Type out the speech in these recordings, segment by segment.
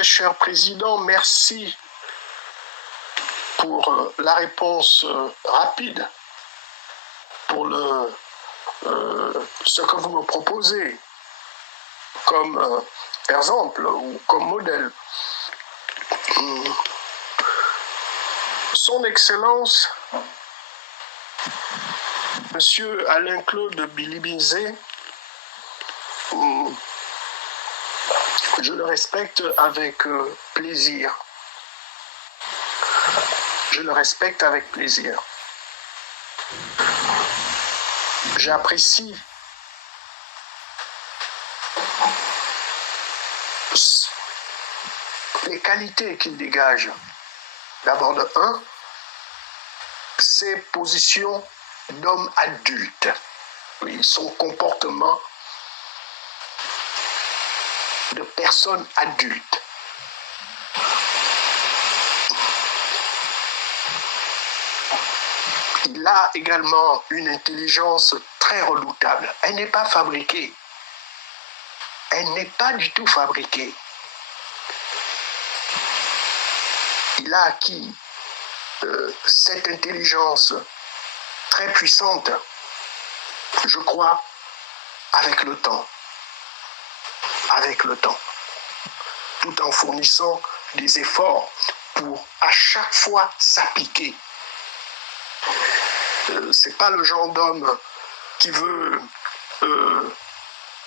très cher président, merci pour la réponse rapide, pour ce que vous me proposez comme exemple ou comme modèle. Son Excellence, Monsieur Alain-Claude Bilibinzé, je le respecte avec plaisir. Je le respecte avec plaisir. J'apprécie les qualités qu'il dégage. D'abord de un, ses positions d'homme adulte. Oui, son comportement de personne adulte. Il a également une intelligence très redoutable. Elle n'est pas fabriquée. Elle n'est pas du tout fabriquée. Il a acquis cette intelligence très puissante, je crois, avec le temps. Avec le temps. Tout en fournissant des efforts pour à chaque fois s'appliquer. C'est pas le genre d'homme qui veut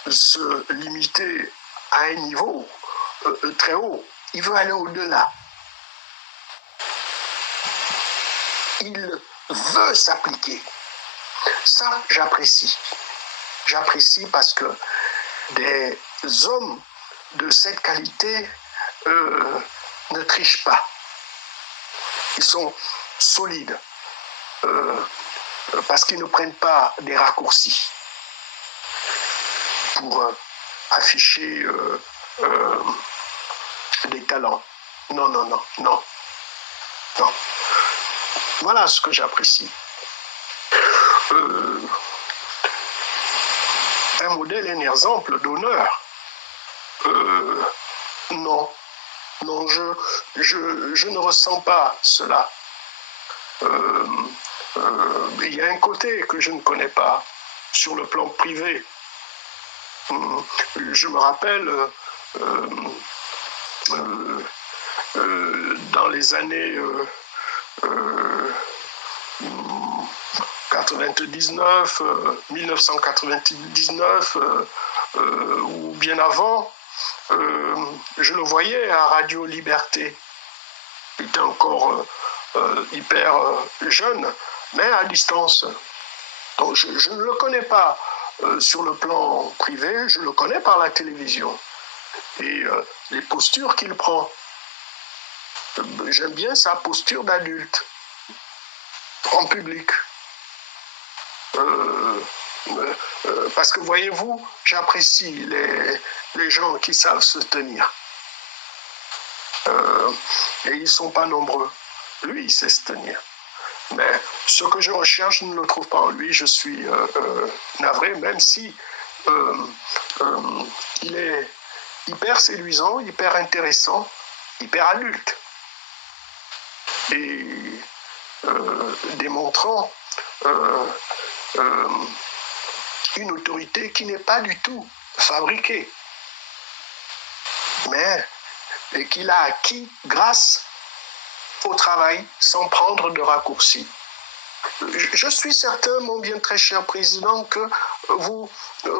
se limiter à un niveau très haut. Il veut aller au-delà. Il veut s'appliquer. Ça, j'apprécie. J'apprécie parce que des hommes de cette qualité ne trichent pas. Ils sont solides parce qu'ils ne prennent pas des raccourcis pour afficher des talents. Non, non, non, non, non. Voilà ce que j'apprécie. Un modèle, un exemple d'honneur. Non, non, je ne ressens pas cela. Il y a un côté que je ne connais pas sur le plan privé. Je me rappelle dans les années 99, 1999 ou bien avant, je le voyais à Radio Liberté. Il était encore hyper jeune, mais à distance. Donc je ne le connais pas sur le plan privé, je le connais par la télévision. Et les postures qu'il prend. J'aime bien sa posture d'adulte, en public. Parce que voyez-vous, j'apprécie les gens qui savent se tenir. Et ils ne sont pas nombreux. Lui, il sait se tenir. Mais ce que je recherche, je ne le trouve pas en lui. Je suis navré, même si il est hyper séduisant, hyper intéressant, hyper adulte. Et démontrant une autorité qui n'est pas du tout fabriquée, mais qu'il a acquis grâce au travail sans prendre de raccourcis. Je suis certain, mon bien très cher président, que vous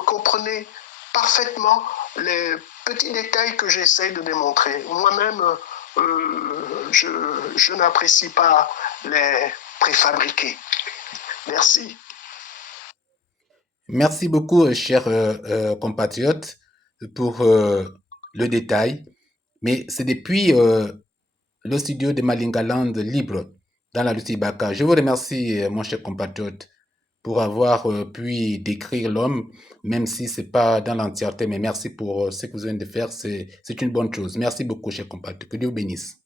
comprenez parfaitement les petits détails que j'essaie de démontrer. Moi-même, je n'apprécie pas les préfabriqués. Merci. Merci beaucoup, chers compatriotes, pour le détail. Mais c'est depuis le studio de Malingaland libre dans la Lutibaka. Je vous remercie, mon cher compatriote, pour avoir pu décrire l'homme, même si ce n'est pas dans l'entièreté, mais merci pour ce que vous venez de faire. C'est une bonne chose. Merci beaucoup, cher compatriote. Que Dieu vous bénisse.